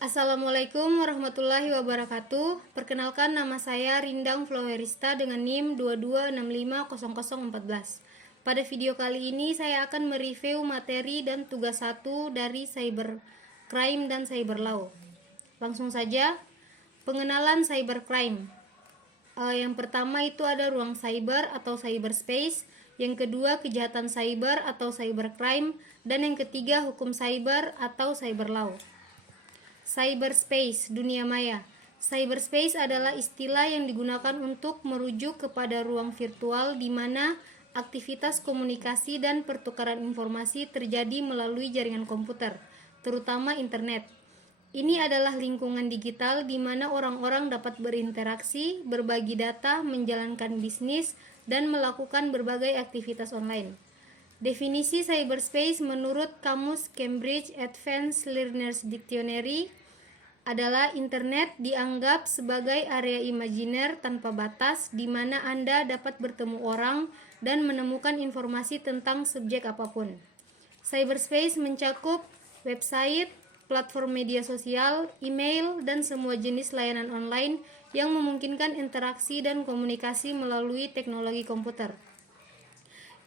Assalamualaikum warahmatullahi wabarakatuh. Perkenalkan, nama saya Rindang Flowerista dengan NIM 22650014. Pada video kali ini saya akan mereview materi dan tugas 1 dari Cybercrime dan Cyberlaw. Langsung saja, pengenalan cybercrime. Yang pertama itu ada ruang cyber atau cyberspace, yang kedua kejahatan cyber atau cybercrime, dan yang ketiga hukum cyber atau cyberlaw. Cyberspace, dunia maya. Cyberspace adalah istilah yang digunakan untuk merujuk kepada ruang virtual di mana aktivitas komunikasi dan pertukaran informasi terjadi melalui jaringan komputer, terutama internet. Ini adalah lingkungan digital di mana orang-orang dapat berinteraksi, berbagi data, menjalankan bisnis, dan melakukan berbagai aktivitas online. Definisi cyberspace menurut Kamus Cambridge Advanced Learners Dictionary adalah internet dianggap sebagai area imajiner tanpa batas di mana Anda dapat bertemu orang dan menemukan informasi tentang subjek apapun. Cyberspace mencakup website, platform media sosial, email, dan semua jenis layanan online yang memungkinkan interaksi dan komunikasi melalui teknologi komputer.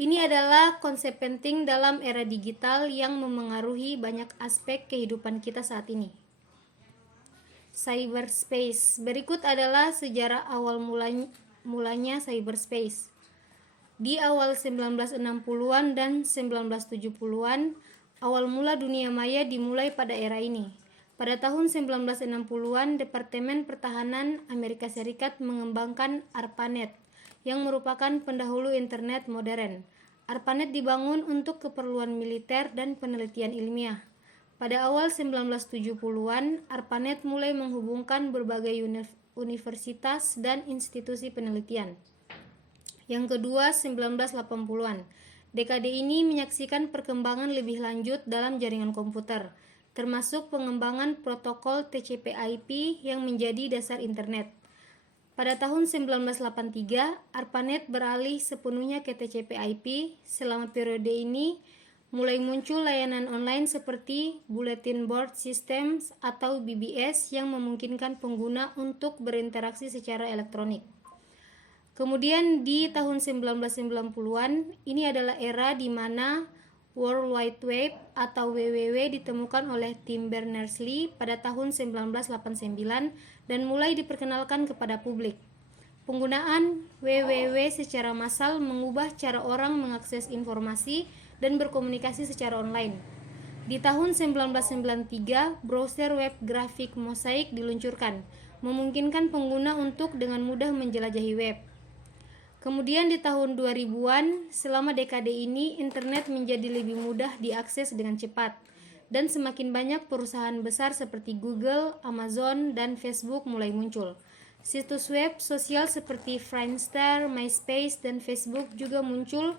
Ini adalah konsep penting dalam era digital yang memengaruhi banyak aspek kehidupan kita saat ini. Cyberspace. Berikut adalah sejarah awal mulanya cyberspace. Di awal 1960-an dan 1970-an, awal mula dunia maya dimulai pada era ini. Pada tahun 1960-an, Departemen Pertahanan Amerika Serikat mengembangkan ARPANET, yang merupakan pendahulu internet modern. ARPANET dibangun untuk keperluan militer dan penelitian ilmiah. Pada awal 1970-an, ARPANET mulai menghubungkan berbagai universitas dan institusi penelitian. Yang kedua, 1980-an. Dekade ini menyaksikan perkembangan lebih lanjut dalam jaringan komputer, termasuk pengembangan protokol TCP/IP yang menjadi dasar internet. Pada tahun 1983, ARPANET beralih sepenuhnya ke TCP/IP. Selama periode ini, mulai muncul layanan online seperti Bulletin Board Systems atau BBS yang memungkinkan pengguna untuk berinteraksi secara elektronik. Kemudian di tahun 1990-an, ini adalah era di mana World Wide Web atau WWW ditemukan oleh Tim Berners-Lee pada tahun 1989 dan mulai diperkenalkan kepada publik. Penggunaan WWW secara massal mengubah cara orang mengakses informasi dan berkomunikasi secara online. Di tahun 1993, browser web grafik Mosaic diluncurkan, memungkinkan pengguna untuk dengan mudah menjelajahi web. Kemudian di tahun 2000-an, selama dekade ini, internet menjadi lebih mudah diakses dengan cepat, dan semakin banyak perusahaan besar seperti Google, Amazon, dan Facebook mulai muncul. Situs web sosial seperti Friendster, MySpace, dan Facebook juga muncul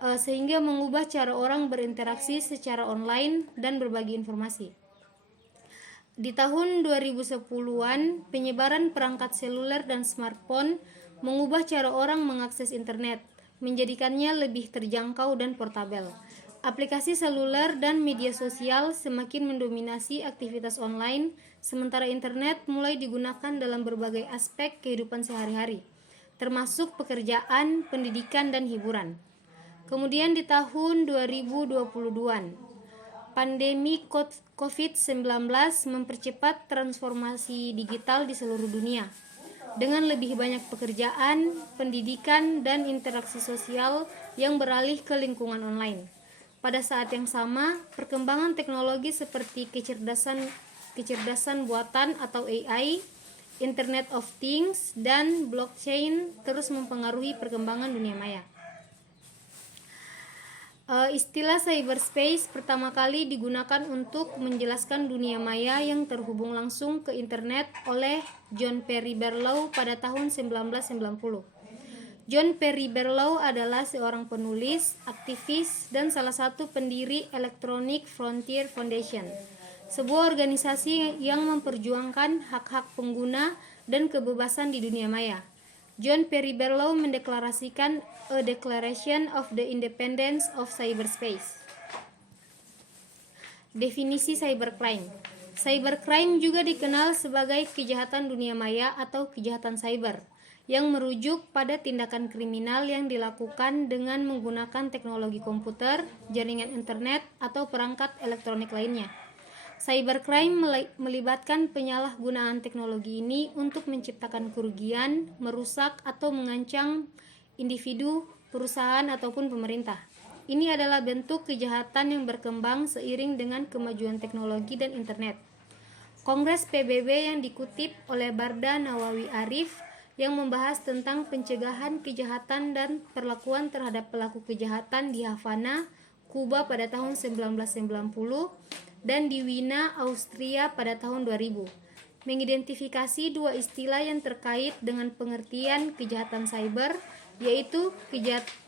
sehingga mengubah cara orang berinteraksi secara online dan berbagi informasi. Di tahun 2010-an, penyebaran perangkat seluler dan smartphone mengubah cara orang mengakses internet, menjadikannya lebih terjangkau dan portabel. Aplikasi seluler dan media sosial semakin mendominasi aktivitas online, sementara internet mulai digunakan dalam berbagai aspek kehidupan sehari-hari, termasuk pekerjaan, pendidikan, dan hiburan. Kemudian di tahun 2022-an, pandemi COVID-19 mempercepat transformasi digital di seluruh dunia. Dengan lebih banyak pekerjaan, pendidikan, dan interaksi sosial yang beralih ke lingkungan online. Pada saat yang sama, perkembangan teknologi seperti kecerdasan buatan atau AI, Internet of Things, dan blockchain terus mempengaruhi perkembangan dunia maya. Istilah cyberspace pertama kali digunakan untuk menjelaskan dunia maya yang terhubung langsung ke internet oleh John Perry Barlow pada tahun 1990. John Perry Barlow adalah seorang penulis, aktivis, dan salah satu pendiri Electronic Frontier Foundation, sebuah organisasi yang memperjuangkan hak-hak pengguna dan kebebasan di dunia maya. John Perry Barlow mendeklarasikan A Declaration of the Independence of Cyberspace. Definisi cybercrime. Cybercrime juga dikenal sebagai kejahatan dunia maya atau kejahatan cyber, yang merujuk pada tindakan kriminal yang dilakukan dengan menggunakan teknologi komputer, jaringan internet, atau perangkat elektronik lainnya. Cybercrime melibatkan penyalahgunaan teknologi ini untuk menciptakan kerugian, merusak, atau mengancam individu, perusahaan, ataupun pemerintah. Ini adalah bentuk kejahatan yang berkembang seiring dengan kemajuan teknologi dan internet. Kongres PBB yang dikutip oleh Barda Nawawi Arif yang membahas tentang pencegahan kejahatan dan perlakuan terhadap pelaku kejahatan di Havana, Kuba pada tahun 1990 dan di Wina, Austria pada tahun 2000, mengidentifikasi dua istilah yang terkait dengan pengertian kejahatan cyber, yaitu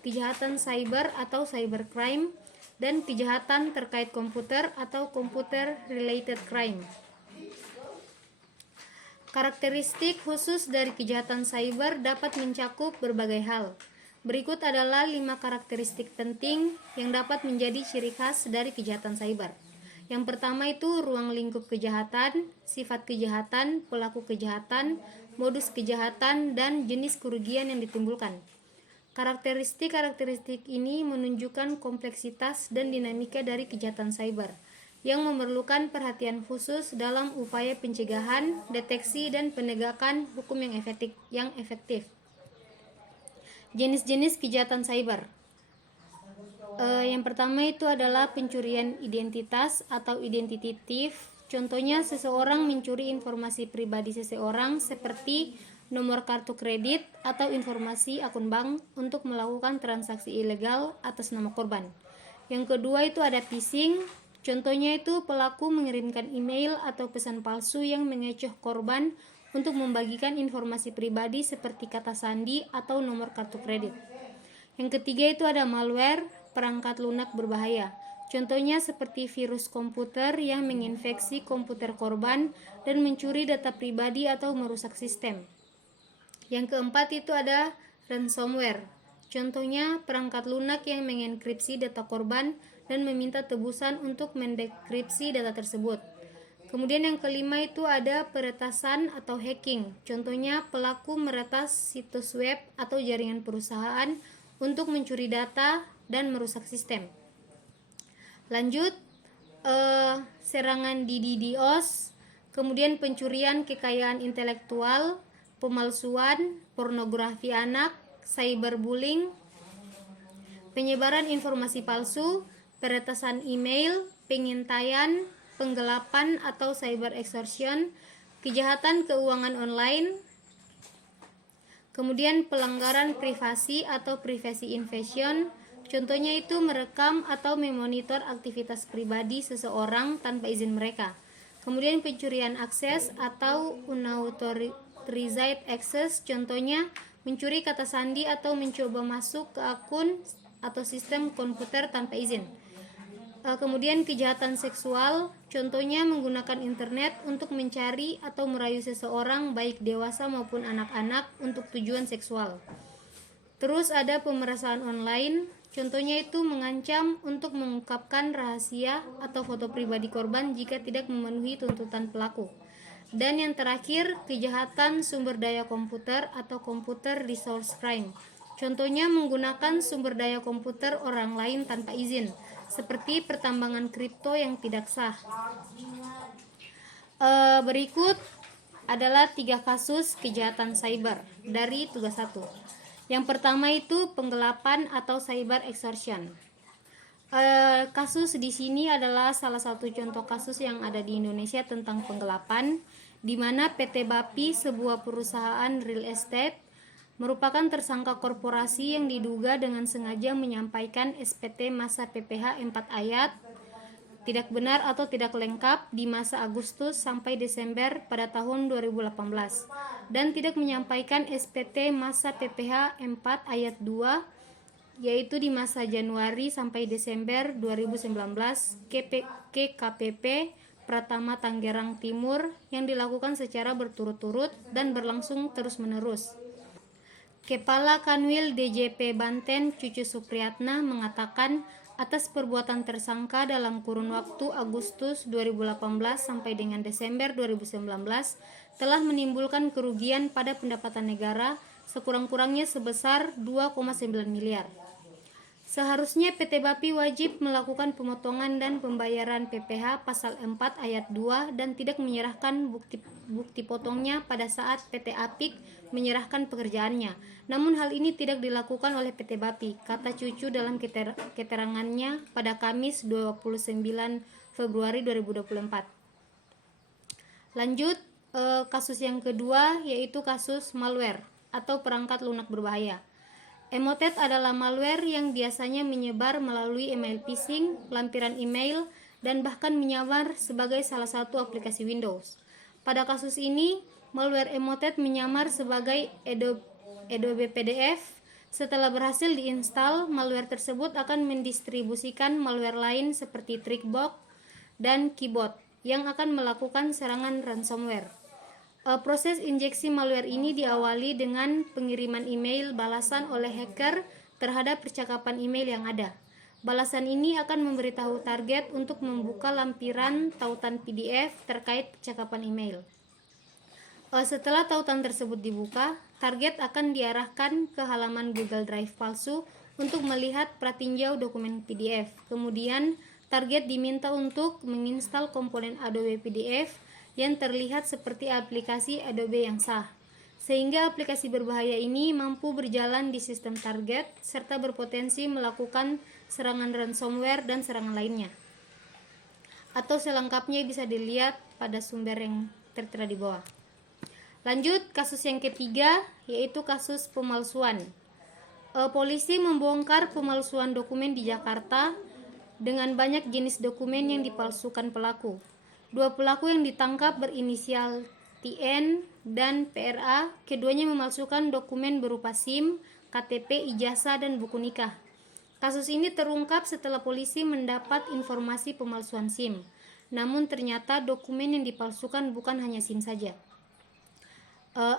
kejahatan cyber atau cybercrime dan kejahatan terkait komputer atau computer related crime. Karakteristik khusus dari kejahatan cyber dapat mencakup berbagai hal. Berikut adalah 5 karakteristik penting yang dapat menjadi ciri khas dari kejahatan cyber. Yang pertama itu ruang lingkup kejahatan, sifat kejahatan, pelaku kejahatan, modus kejahatan, dan jenis kerugian yang ditimbulkan. Karakteristik ini menunjukkan kompleksitas dan dinamika dari kejahatan cyber yang memerlukan perhatian khusus dalam upaya pencegahan, deteksi, dan penegakan hukum yang efektif. Jenis-jenis kejahatan cyber. Yang pertama itu adalah pencurian identitas atau identity thief. Contohnya seseorang mencuri informasi pribadi seseorang seperti nomor kartu kredit atau informasi akun bank untuk melakukan transaksi ilegal atas nama korban. Yang kedua itu ada phishing. Contohnya itu pelaku mengirimkan email atau pesan palsu yang mengecoh korban untuk membagikan informasi pribadi seperti kata sandi atau nomor kartu kredit. Yang ketiga itu ada malware, perangkat lunak berbahaya. Contohnya seperti virus komputer yang menginfeksi komputer korban dan mencuri data pribadi atau merusak sistem. Yang keempat itu ada ransomware. Contohnya perangkat lunak yang mengenkripsi data korban dan meminta tebusan untuk mendekripsi data tersebut. Kemudian yang kelima itu ada peretasan atau hacking. Contohnya pelaku meretas situs web atau jaringan perusahaan untuk mencuri data dan merusak sistem. Lanjut, serangan di DDoS, kemudian pencurian kekayaan intelektual, pemalsuan, pornografi anak, cyberbullying, penyebaran informasi palsu, peretasan email, pengintaian, penggelapan atau cyber extortion, kejahatan keuangan online, kemudian pelanggaran privasi atau privacy invasion. Contohnya itu merekam atau memonitor aktivitas pribadi seseorang tanpa izin mereka. Kemudian pencurian akses atau unauthorized access, contohnya mencuri kata sandi atau mencoba masuk ke akun atau sistem komputer tanpa izin. Kemudian kejahatan seksual, contohnya menggunakan internet untuk mencari atau merayu seseorang baik dewasa maupun anak-anak untuk tujuan seksual. Terus ada pemerasan online, contohnya itu mengancam untuk mengungkapkan rahasia atau foto pribadi korban jika tidak memenuhi tuntutan pelaku. Dan yang terakhir, kejahatan sumber daya komputer atau computer resource crime. Contohnya menggunakan sumber daya komputer orang lain tanpa izin, seperti pertambangan kripto yang tidak sah. Berikut adalah 3 kasus kejahatan cyber dari tugas 1. Yang pertama itu penggelapan atau cyber extortion. Kasus di sini adalah salah satu contoh kasus yang ada di Indonesia tentang penggelapan, di mana PT Bapi, sebuah perusahaan real estate, merupakan tersangka korporasi yang diduga dengan sengaja menyampaikan SPT masa PPh 4 ayat tidak benar atau tidak lengkap di masa Agustus sampai Desember pada tahun 2018 dan tidak menyampaikan SPT masa PPh 4 ayat 2 yaitu di masa Januari sampai Desember 2019 ke KPP Pratama Tangerang Timur yang dilakukan secara berturut-turut dan berlangsung terus-menerus. Kepala Kanwil DJP Banten Cucu Supriyatna mengatakan atas perbuatan tersangka dalam kurun waktu Agustus 2018 sampai dengan Desember 2019 telah menimbulkan kerugian pada pendapatan negara sekurang-kurangnya sebesar 2,9 miliar. Seharusnya PT BAPI wajib melakukan pemotongan dan pembayaran PPh pasal 4 ayat 2 dan tidak menyerahkan bukti potongnya pada saat PT APIK menyerahkan pekerjaannya. Namun hal ini tidak dilakukan oleh PT BAPI, kata Cucu dalam keterangannya pada Kamis 29 Februari 2024. Lanjut, kasus yang kedua yaitu kasus malware atau perangkat lunak berbahaya. Emotet adalah malware yang biasanya menyebar melalui email phishing, lampiran email, dan bahkan menyamar sebagai salah satu aplikasi Windows. Pada kasus ini, malware Emotet menyamar sebagai Adobe PDF. Setelah berhasil diinstal, malware tersebut akan mendistribusikan malware lain seperti Trickbot dan Keybot yang akan melakukan serangan ransomware. Proses injeksi malware ini diawali dengan pengiriman email balasan oleh hacker terhadap percakapan email yang ada. Balasan ini akan memberitahu target untuk membuka lampiran tautan PDF terkait percakapan email. Setelah tautan tersebut dibuka, target akan diarahkan ke halaman Google Drive palsu untuk melihat pratinjau dokumen PDF. Kemudian, target diminta untuk menginstal komponen Adobe PDF yang terlihat seperti aplikasi Adobe yang sah, sehingga aplikasi berbahaya ini mampu berjalan di sistem target serta berpotensi melakukan serangan ransomware dan serangan lainnya. Atau selengkapnya bisa dilihat pada sumber yang tertera di bawah. Lanjut, kasus yang ketiga yaitu kasus pemalsuan. Polisi membongkar pemalsuan dokumen di Jakarta dengan banyak jenis dokumen yang dipalsukan pelaku. Dua pelaku yang ditangkap berinisial TN dan PRA, keduanya memalsukan dokumen berupa SIM, KTP, ijazah, dan buku nikah. Kasus ini terungkap setelah polisi mendapat informasi pemalsuan SIM. Namun ternyata dokumen yang dipalsukan bukan hanya SIM saja.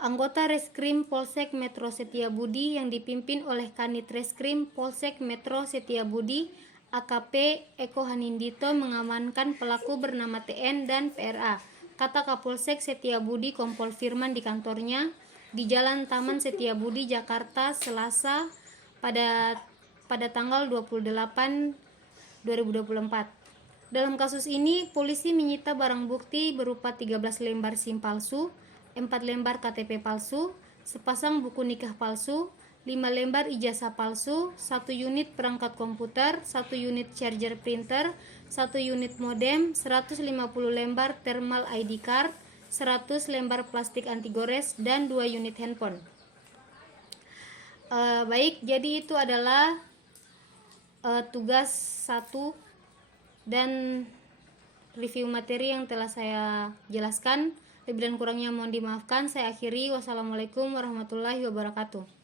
Anggota Reskrim Polsek Metro Setiabudi yang dipimpin oleh Kanit Reskrim Polsek Metro Setiabudi AKP Eko Hanindito mengamankan pelaku bernama TN dan PRA, kata Kapolsek Setiabudi Kompol Firman di kantornya di Jalan Taman Setiabudi, Jakarta, Selasa pada tanggal 28 2024. Dalam kasus ini, polisi menyita barang bukti berupa 13 lembar SIM palsu, 4 lembar KTP palsu, sepasang buku nikah palsu, 5 lembar ijazah palsu, 1 unit perangkat komputer, 1 unit charger printer, 1 unit modem, 150 lembar thermal ID card, 100 lembar plastik anti gores, dan 2 unit handphone. Baik, jadi itu adalah tugas 1 dan review materi yang telah saya jelaskan. Lebih dan kurangnya mohon dimaafkan. Saya akhiri. Wassalamualaikum warahmatullahi wabarakatuh.